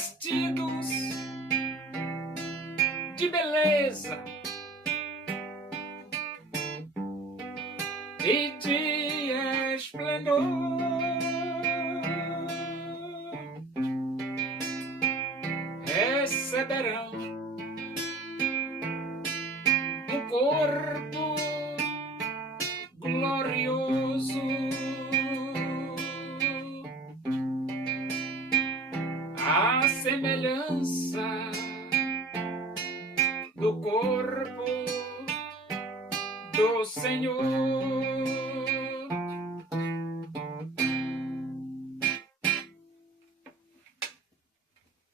vestidos de beleza e de esplendor, receberão um corpo glorioso, à semelhança do corpo do Senhor.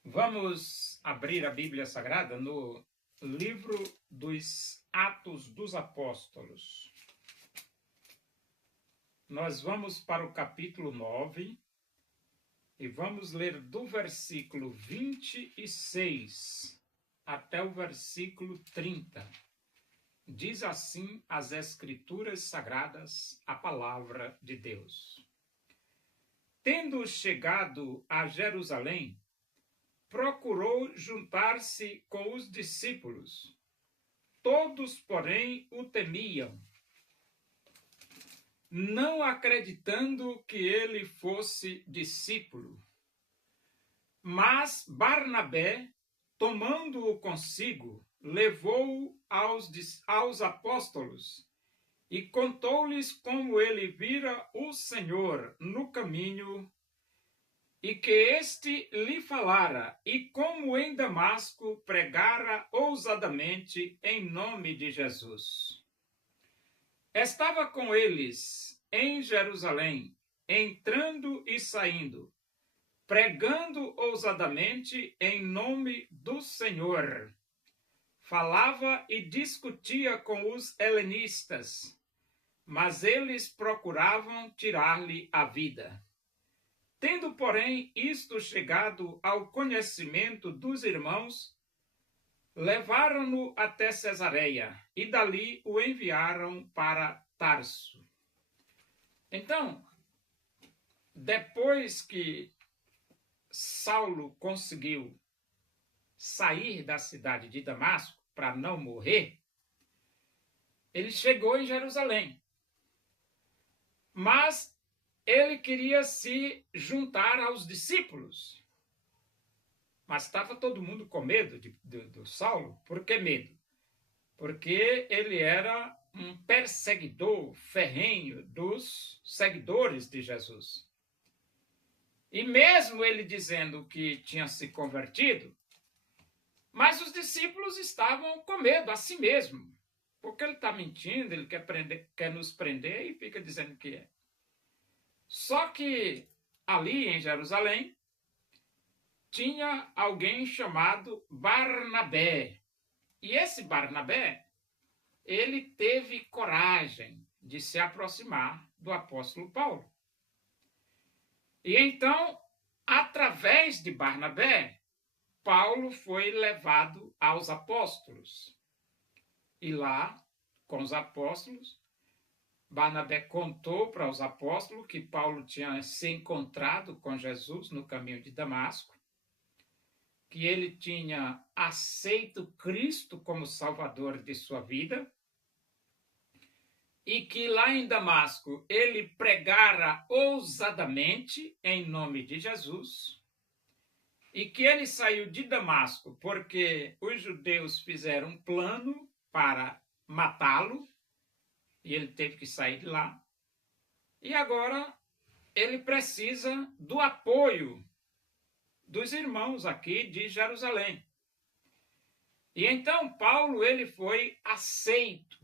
Vamos abrir a Bíblia Sagrada no livro dos Atos dos Apóstolos. Nós vamos para o capítulo 9 e vamos ler do versículo 26 até o versículo 30. Diz assim as Escrituras Sagradas, a palavra de Deus. Tendo chegado a Jerusalém, procurou juntar-se com os discípulos. Todos, porém, o temiam, não acreditando que ele fosse discípulo. Mas Barnabé, tomando-o consigo, levou-o aos apóstolos e contou-lhes como ele vira o Senhor no caminho e que este lhe falara, e como em Damasco pregara ousadamente em nome de Jesus. Estava com eles em Jerusalém, entrando e saindo, pregando ousadamente em nome do Senhor. Falava e discutia com os helenistas, mas eles procuravam tirar-lhe a vida. Tendo, porém, isto chegado ao conhecimento dos irmãos, levaram-no até Cesareia e dali o enviaram para Tarso. Então, depois que Saulo conseguiu sair da cidade de Damasco para não morrer, ele chegou em Jerusalém. Mas ele queria se juntar aos discípulos. Mas estava todo mundo com medo do Saulo. Por que medo? Porque ele era um perseguidor ferrenho dos seguidores de Jesus. E mesmo ele dizendo que tinha se convertido, mas os discípulos estavam com medo a si mesmo. Porque ele está mentindo, ele quer nos prender e fica dizendo que é. Só que ali em Jerusalém tinha alguém chamado Barnabé. E esse Barnabé, ele teve coragem de se aproximar do apóstolo Paulo. E então, através de Barnabé, Paulo foi levado aos apóstolos. E lá, com os apóstolos, Barnabé contou para os apóstolos que Paulo tinha se encontrado com Jesus no caminho de Damasco, que ele tinha aceito Cristo como Salvador de sua vida e que lá em Damasco ele pregara ousadamente em nome de Jesus e que ele saiu de Damasco porque os judeus fizeram um plano para matá-lo e ele teve que sair de lá. E agora ele precisa do apoio dos irmãos aqui de Jerusalém. E então Paulo ele foi aceito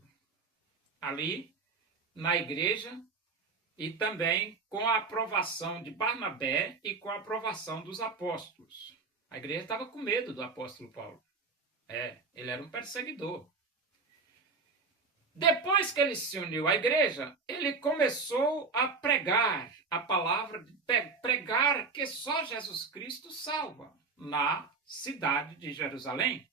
ali na igreja e também com a aprovação de Barnabé e com a aprovação dos apóstolos. A igreja estava com medo do apóstolo Paulo. Ele era um perseguidor. Depois que ele se uniu à igreja, ele começou a pregar a palavra, pregar que só Jesus Cristo salva na cidade de Jerusalém.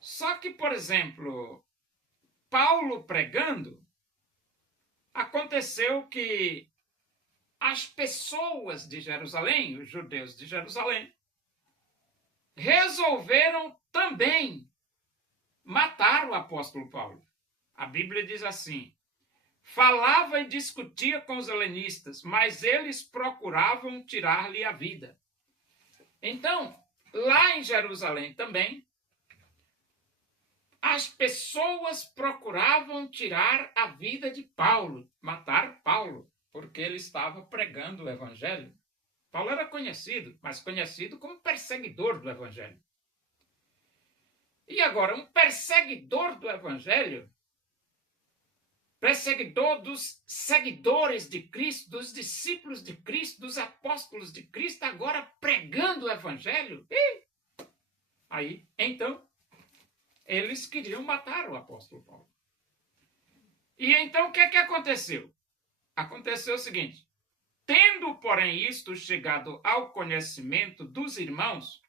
Só que, por exemplo, Paulo pregando, aconteceu que as pessoas de Jerusalém, os judeus de Jerusalém, resolveram também matar o apóstolo Paulo. A Bíblia diz assim: falava e discutia com os helenistas, mas eles procuravam tirar-lhe a vida. Então, lá em Jerusalém também, as pessoas procuravam tirar a vida de Paulo, matar Paulo, porque ele estava pregando o evangelho. Paulo era conhecido, mas conhecido como perseguidor do evangelho. E agora, um perseguidor do evangelho, perseguidor dos seguidores de Cristo, dos discípulos de Cristo, dos apóstolos de Cristo, agora pregando o evangelho. E aí, então, eles queriam matar o apóstolo Paulo. E então, o que aconteceu? Aconteceu o seguinte: tendo, porém, isto chegado ao conhecimento dos irmãos,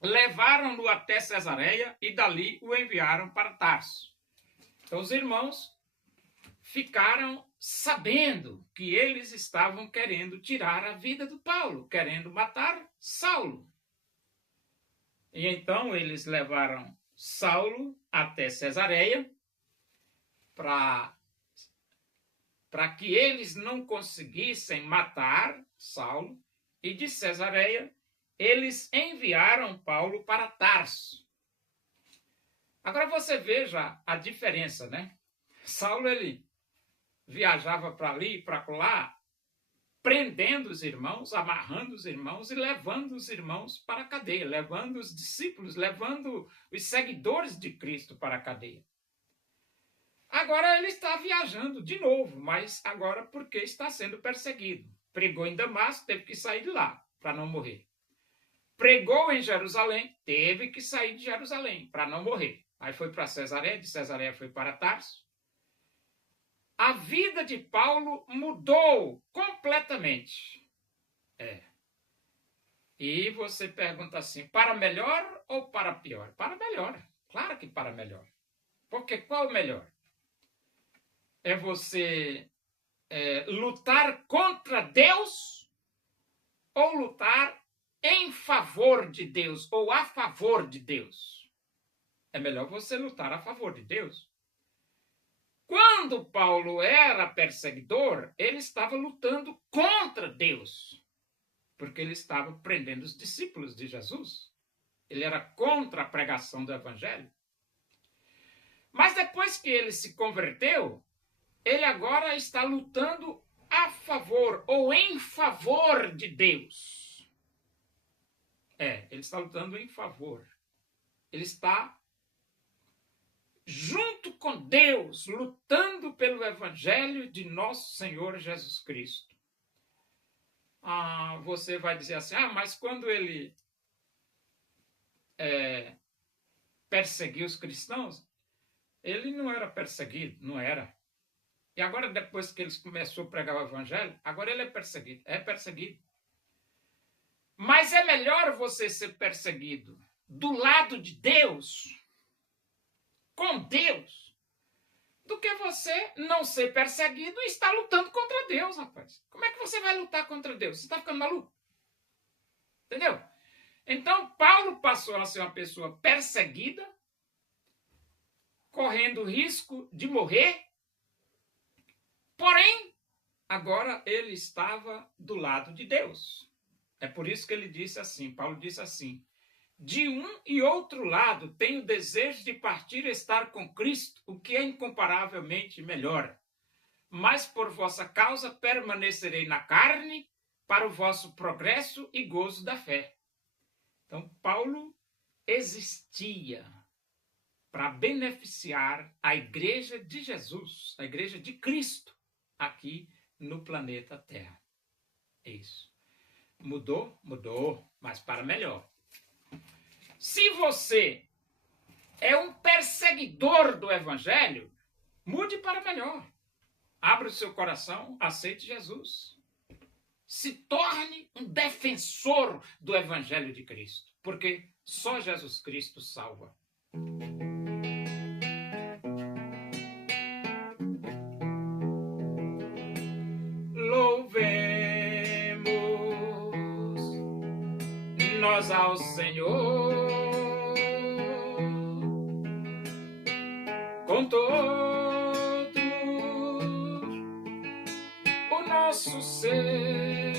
levaram-no até Cesareia e dali o enviaram para Tarso. Então, os irmãos ficaram sabendo que eles estavam querendo tirar a vida do Paulo, querendo matar Saulo. E então eles levaram Saulo até Cesareia para que eles não conseguissem matar Saulo, e de Cesareia eles enviaram Paulo para Tarso. Agora você veja a diferença, né? Saulo, ele viajava para ali e para lá, prendendo os irmãos, amarrando os irmãos e levando os irmãos para a cadeia, levando os discípulos, levando os seguidores de Cristo para a cadeia. Agora ele está viajando de novo, mas agora porque está sendo perseguido. Pregou em Damasco, teve que sair de lá para não morrer. Pregou em Jerusalém, teve que sair de Jerusalém para não morrer. Aí foi para Cesareia, de Cesareia foi para Tarso. A vida de Paulo mudou completamente. E você pergunta assim, para melhor ou para pior? Para melhor, claro que para melhor. Porque qual o melhor? É você lutar contra Deus ou lutar em favor de Deus ou a favor de Deus? É melhor você lutar a favor de Deus. Quando Paulo era perseguidor, ele estava lutando contra Deus, porque ele estava prendendo os discípulos de Jesus. Ele era contra a pregação do evangelho. Mas depois que ele se converteu, ele agora está lutando a favor ou em favor de Deus. Ele está lutando em favor. Ele está junto com Deus, lutando pelo evangelho de nosso Senhor Jesus Cristo. Você vai dizer assim, mas quando ele perseguiu os cristãos, ele não era perseguido, não era. E agora, depois que ele começou a pregar o evangelho, agora ele é perseguido. É perseguido. Mas é melhor você ser perseguido do lado de Deus, com Deus, do que você não ser perseguido e estar lutando contra Deus, rapaz. Como é que você vai lutar contra Deus? Você está ficando maluco? Entendeu? Então, Paulo passou a ser uma pessoa perseguida, correndo risco de morrer, porém, agora ele estava do lado de Deus. É por isso que ele disse assim, Paulo disse assim, de um e outro lado tenho desejo de partir e estar com Cristo, o que é incomparavelmente melhor. Mas por vossa causa permanecerei na carne, para o vosso progresso e gozo da fé. Então, Paulo existia para beneficiar a igreja de Jesus, a igreja de Cristo, aqui no planeta Terra. É isso. Mudou? Mudou, mas para melhor. Se você é um perseguidor do evangelho, mude para melhor. Abra o seu coração, aceite Jesus. Se torne um defensor do evangelho de Cristo, porque só Jesus Cristo salva. Louvemos nós ao Senhor com todo o nosso ser,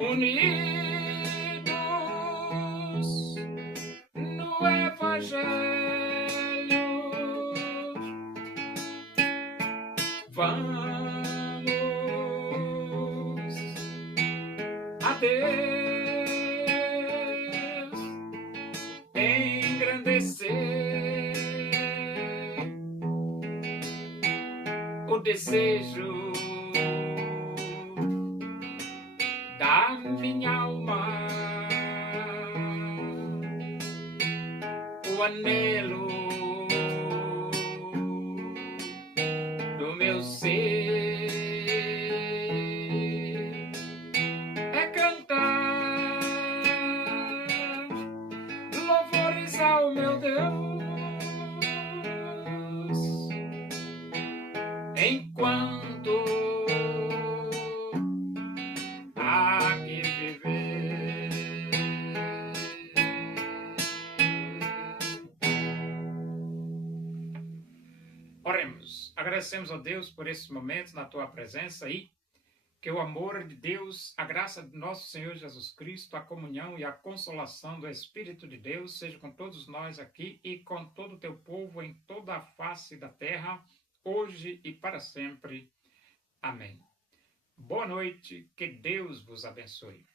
unidos no Evangelho. Vamos a Deus engrandecer o desejo da minha alma, o anelo do meu ser é cantar louvores ao meu Deus, enquanto há que viver. Oremos. Agradecemos a Deus por esses momentos na tua presença aí. Que o amor de Deus, a graça de nosso Senhor Jesus Cristo, a comunhão e a consolação do Espírito de Deus seja com todos nós aqui e com todo o teu povo em toda a face da terra, hoje e para sempre. Amém. Boa noite, que Deus vos abençoe.